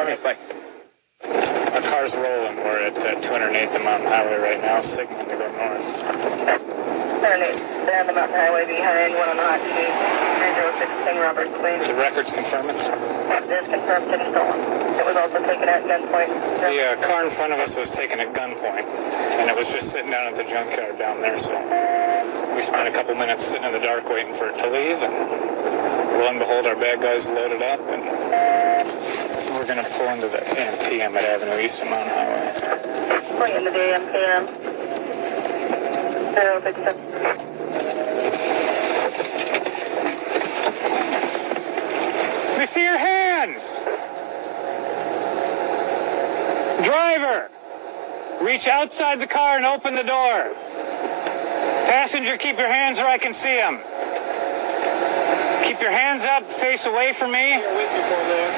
Okay, bye. Our car's rolling. We're at 208th and Mountain Highway right now, signaling to go north. 208th, down the Mountain Highway behind, one on the hot sheet, 306 King Robert Lane. The records confirm it? It is confirmed to be stolen. It was also taken at gunpoint. The car in front of us was taken at gunpoint, and it was just sitting down at the junkyard down there, so we spent a couple minutes sitting in the dark waiting for it to leave, and lo and behold, our bad guys loaded up, and we're going to pull into the AM/PM at Avenue East and Mountain Highway. Pulling into the AM/PM. 067. Let me see your hands! Driver, reach outside the car and open the door. Passenger, keep your hands where I can see them. Keep your hands up, face away from me. I'm with you, Fort Lewis.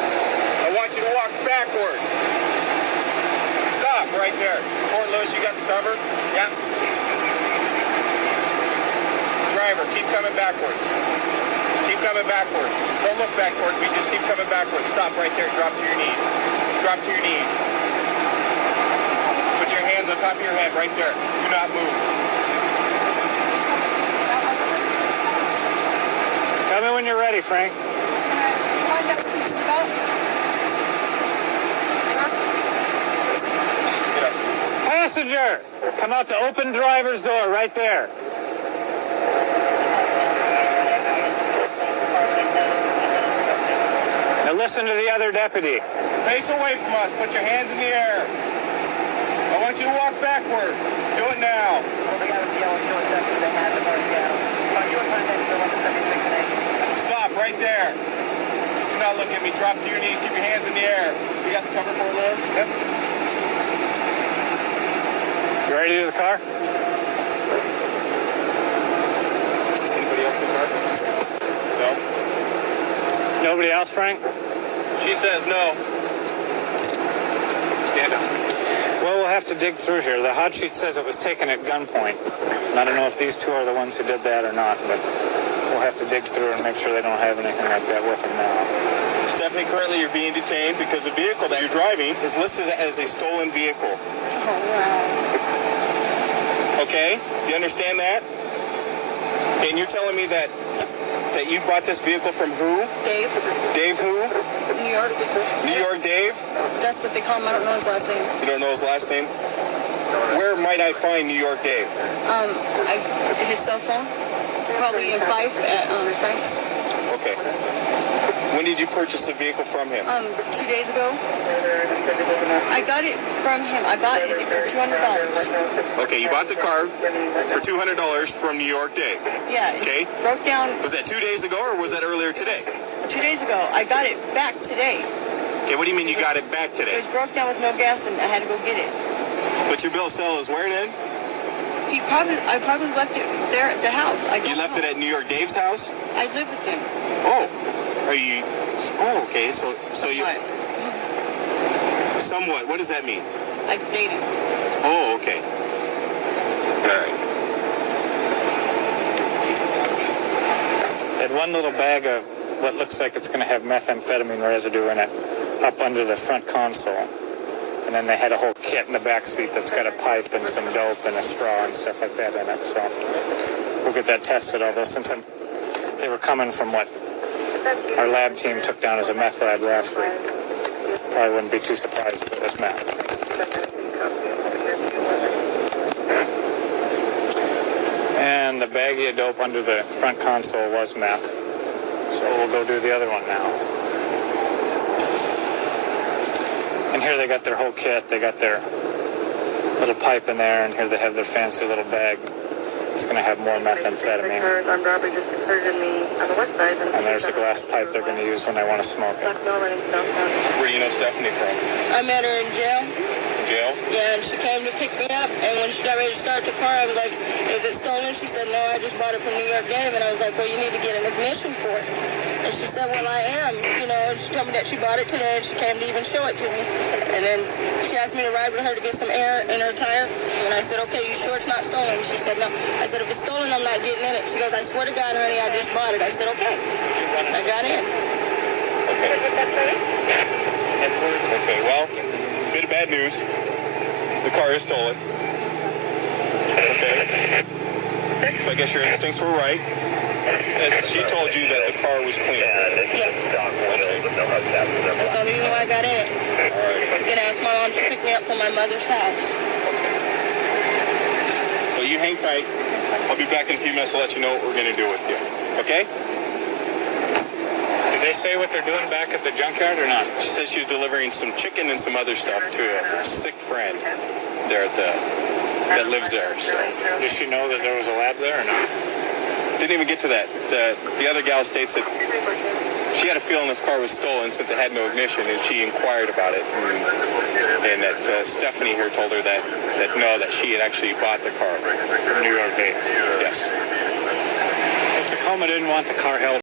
I want you to walk backwards. Stop right there. Fort Lewis, you got the cover? Yeah. Driver, keep coming backwards. Keep coming backwards. Don't look back towards me, just keep coming backwards. Stop right there, drop to your knees. Drop to your knees. Put your hands on top of your head right there. Do not move. Tell me when you're ready, Frank. Passenger, come out the open driver's door right there. Now listen to the other deputy. Face away from us. Put your hands in the air. I want you to walk backwards. Do it now. Stop right there. Do not look at me. Drop to your knees. Keep your hands in the air. You got the cover for Lewis? Yep. You ready to do the car? Anybody else in the car? No. Nobody else, Frank? She says no. Stand up. Well, we'll have to dig through here. The hot sheet says it was taken at gunpoint. And I don't know if these two are the ones who did that or not, but we'll have to dig through and make sure they don't have anything like that with them now. Stephanie, currently you're being detained because the vehicle that you're driving is listed as a stolen vehicle. Oh, wow. Okay? Do you understand that? And you're telling me that you bought this vehicle from who? Dave. Dave who? New York. New York Dave? That's what they call him. I don't know his last name. You don't know his last name? Where might I find New York Dave? His cell phone. Probably in Fife at Frank's. Okay. When did you purchase the vehicle from him? 2 days ago. I got it from him. I bought it for $200. Okay, you bought the car for $200 from New York Dave. Yeah. Okay. Broke down. Was that 2 days ago or was that earlier today? 2 days ago. I got it back today. Okay, what do you mean you got it back It today? was broke down with no gas and I had to go get it. But your bill of sale is where then? I probably left it there at the house. You left it at New York Dave's house? I live with him. Oh. Are you... Oh, okay. So you... Somewhat. What does that mean? I date him. Oh, okay. All right. Had one little bag of what looks like it's going to have methamphetamine residue in it up under the front console. And then they had a whole kit in the back seat that's got a pipe and some dope and a straw and stuff like that in it. So we'll get that tested, although since they were coming from what our lab team took down as a meth lab last week, probably wouldn't be too surprised if it was meth. And the baggie of dope under the front console was meth. So we'll go do the other one now. And here they got their whole kit. They got their little pipe in there, and here they have their fancy little bag. It's going to have more methamphetamine. And there's the glass pipe they're going to use when they want to smoke it. Where do you know Stephanie from? I met her in jail. Jail? Yeah, and she came to pick me up, and when she got ready to start the car, I was like, is it stolen? She said, no, I just bought it from New York Dave, and I was like, well, you need to get an ignition for it. And she said, well, I am, and she told me that she bought it today, and she came to even show it to me. And then she asked me to ride with her to get some air in her tire, and I said, okay, you sure it's not stolen? She said, no. I said, if it's stolen, I'm not getting in it. She goes, I swear to God, honey, I just bought it. I said, okay. I got in. Okay. Well, bit of bad news. The car is stolen. Okay. So I guess your instincts were right. She told you that the car was clean. Yes. That's the only reason why I got in it. Alright. Then I asked my mom to pick me up from my mother's house. So you hang tight. I'll be back in a few minutes to let you know what we're going to do with you. Okay? Did they say what they're doing back at the junkyard or not? She says she was delivering some chicken and some other stuff to a sick friend there at that lives there. So Does she know that there was a lab there or not? didn't even get to that. The other gal states that she had a feeling this car was stolen since it had no ignition, and she inquired about it. And that Stephanie here told her that no, that she had actually bought the car. New York date. Yes. If Tacoma didn't want the car held